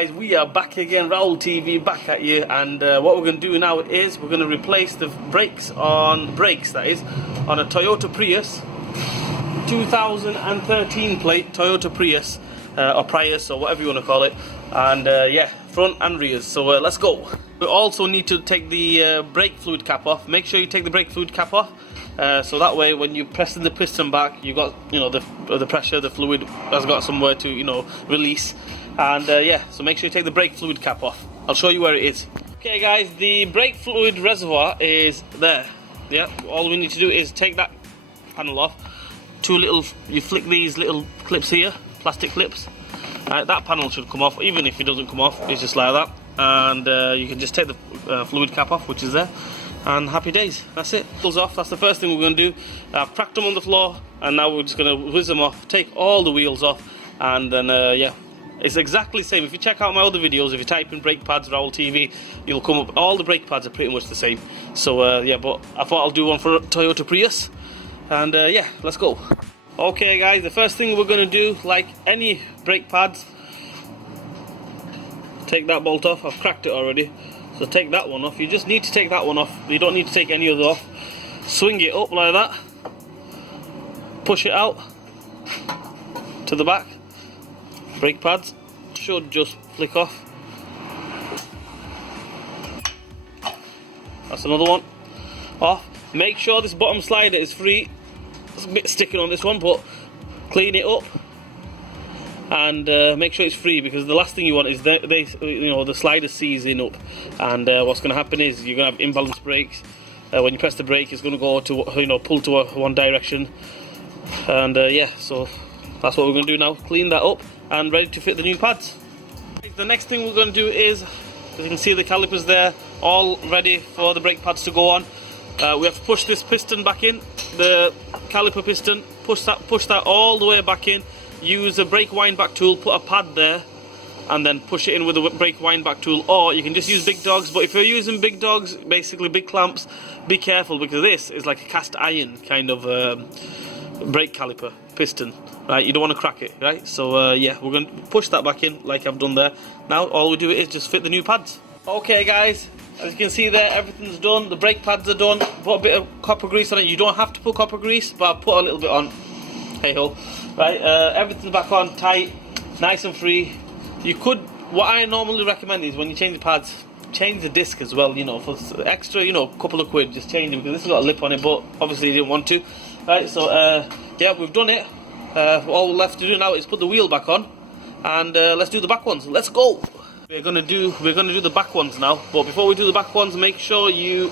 guys, we are back again, Raul TV back at you, and what we're going to do now is we're going to replace the brakes on a Toyota Prius 2013 plate Toyota Prius or Prius or whatever you want to call it, and yeah, front and rears. So let's go. We also need to take the brake fluid cap off. Make sure you take the brake fluid cap off, so that way when you press the piston back, you got, you know, the pressure, the fluid has got somewhere to, you know, release. And yeah, so make sure you take the brake fluid cap off. I'll show you where it is. Okay guys, the brake fluid reservoir is there. Yeah, all we need to do is take that panel off. You flick these little clips here, plastic clips. That panel should come off. Even if it doesn't come off, it's just like that. And you can just take the fluid cap off, which is there. And happy days, that's it. Wheels off, that's the first thing we're going to do. I've cracked them on the floor, and now we're just going to whiz them off, take all the wheels off, and then yeah, it's exactly the same. If you check out my other videos, if you type in brake pads Raul TV, you'll come up, all the brake pads are pretty much the same. So yeah, but I thought I'll do one for Toyota Prius, and yeah, let's go. Okay guys, the first thing we're going to do, like any brake pads, take that bolt off. I've cracked it already, so take that one off. You just need to take that one off, you don't need to take any other off. Swing it up like that, push it out to the back. Brake pads should just flick off. That's another one off. Make sure this bottom slider is free. There's a bit sticking on this one, but clean it up and make sure it's free, because the last thing you want is the slider seizing up, and what's going to happen is you're going to have imbalanced brakes. When you press the brake, it's going to go to, you know, pull to one direction, and yeah, so that's what we're going to do now. Clean that up and ready to fit the new pads. The next thing we're going to do is, as you can see, the calipers there, all ready for the brake pads to go on. We have to push this piston back in, the caliper piston, push that all the way back in. Use a brake wind back tool, put a pad there, and then push it in with a brake wind back tool, or you can just use big dogs. But if you're using big dogs, basically big clamps, be careful, because this is like a cast iron kind of brake caliper piston, right? You don't want to crack it, right? So yeah, we're going to push that back in like I've done there. Now all we do is just fit the new pads. Okay guys, as you can see there, everything's done. The brake pads are done. Put a bit of copper grease on it. You don't have to put copper grease, but I'll put a little bit on. Hey ho. Right, everything's back on, tight, nice and free. You could, what I normally recommend is when you change the pads, change the disc as well, you know, for extra, you know, couple of quid, just change them, because this has got a lip on it, but obviously you didn't want to. Right, so yeah, we've done it. All we're left to do now is put the wheel back on, and let's do the back ones. Let's go. We're gonna do the back ones now, but before we do the back ones, make sure you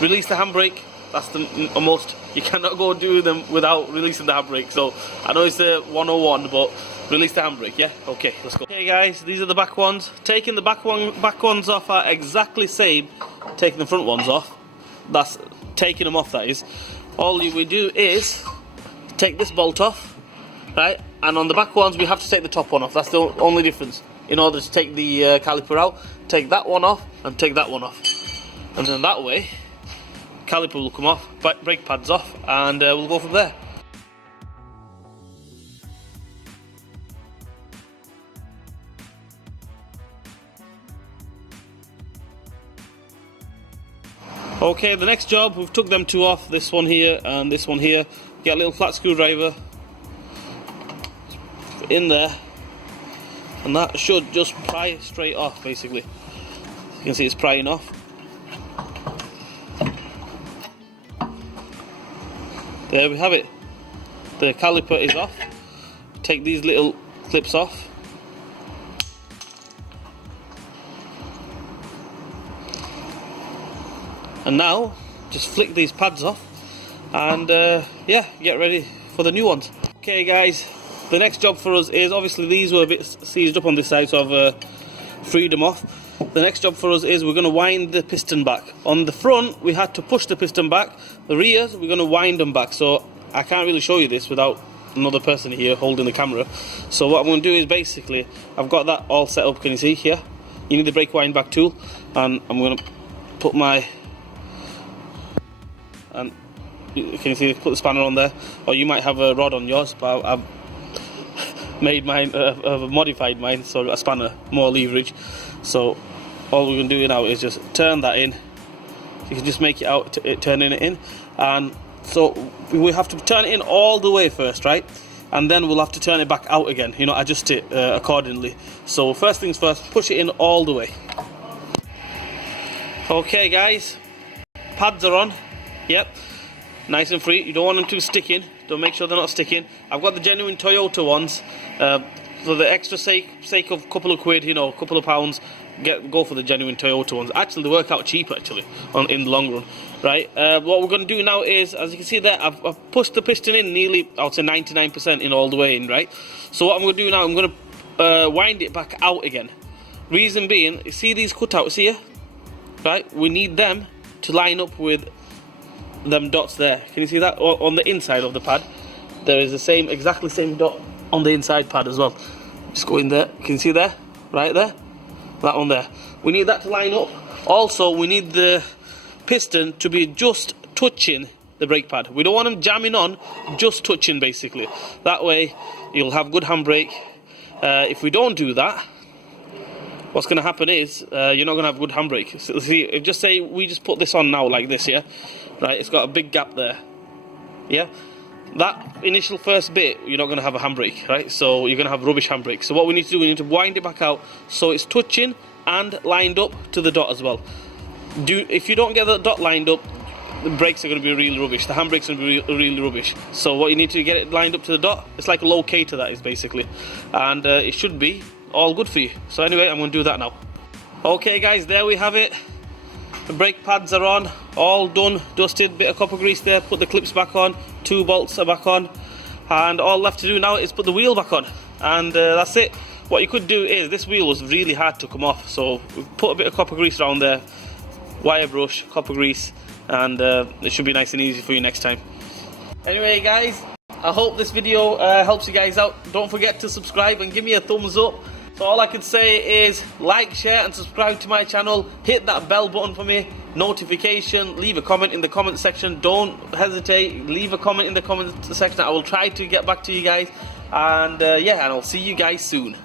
release the handbrake. That's the most. You cannot go do them without releasing the handbrake. So I know it's the 101, but release the handbrake. Yeah. Okay, let's go. Okay guys, these are the back ones. Taking the back ones off are exactly same. Taking the front ones off. That's taking them off. That is. All we do is take this bolt off, right? And on the back ones, we have to take the top one off. That's the only difference. In order to take the caliper out, take that one off and take that one off, and then that way, caliper will come off, brake pads off, and we'll go from there. Okay, the next job, we've took them two off, this one here and this one here. Get a little flat screwdriver in there, and that should just pry straight off, basically. You can see it's prying off. There we have it. The caliper is off. Take these little clips off. And now, just flick these pads off, and yeah, get ready for the new ones. Okay guys, the next job for us is, obviously these were a bit seized up on this side, so I've freed them off. The next job for us is we're going to wind the piston back. On the front, we had to push the piston back. The rears, we're going to wind them back. So I can't really show you this without another person here holding the camera. So what I'm going to do is, basically, I've got that all set up. Can you see here? You need the brake wind back tool, and I'm going to put my, and can you see, put the spanner on there, or you might have a rod on yours, but made mine, modified mine, so a spanner, more leverage. So all we're going to do now is just turn that in. You can just make it out, turning it in, and so we have to turn it in all the way first, right? And then we'll have to turn it back out again, you know, adjust it accordingly. So first things first, push it in all the way. Okay guys, pads are on. Yep, nice and free. You don't want them to stick in. Don't make sure they're not sticking. I've got the genuine Toyota ones. For the extra sake of a couple of quid, you know, a couple of pounds, go for the genuine Toyota ones. Actually, they work out cheaper actually in the long run, right? What we're going to do now is, as you can see there, I've pushed the piston in nearly, I would say 99% in all the way in, right? So what I'm going to do now, I'm going to wind it back out again. Reason being, you see these cutouts here, right? We need them to line up with them dots there. Can you see that? On the inside of the pad, there is the same, exactly same dot on the inside pad as well. Just go in there. Can you see there? Right there? That one there. We need that to line up. Also, we need the piston to be just touching the brake pad. We don't want them jamming on, just touching basically. That way, you'll have good handbrake. If we don't do that, what's going to happen is you're not going to have good handbrake. So, see, just say we just put this on now like this, yeah? Right, it's got a big gap there, yeah? That initial first bit, you're not going to have a handbrake, right? So you're going to have rubbish handbrake. So what we need to do, we need to wind it back out so it's touching and lined up to the dot as well. If you don't get the dot lined up, the brakes are going to be really rubbish. The handbrake's going to be really rubbish. So what you need to get it lined up to the dot. It's like a locator, that is basically. And it should be all good for you. So anyway, I'm going to do that now. Okay guys, there we have it. The brake pads are on, all done, dusted, bit of copper grease there, put the clips back on, 2 bolts are back on, and all left to do now is put the wheel back on, and that's it. What you could do is, this wheel was really hard to come off, so put a bit of copper grease around there, wire brush, copper grease, and it should be nice and easy for you next time. Anyway guys, I hope this video helps you guys out. Don't forget to subscribe and give me a thumbs up. So all I can say is like, share and subscribe to my channel. Hit that bell button for me, notification, leave a comment in the comment section. Don't hesitate, leave a comment in the comment section. I will try to get back to you guys. And yeah, and I'll see you guys soon.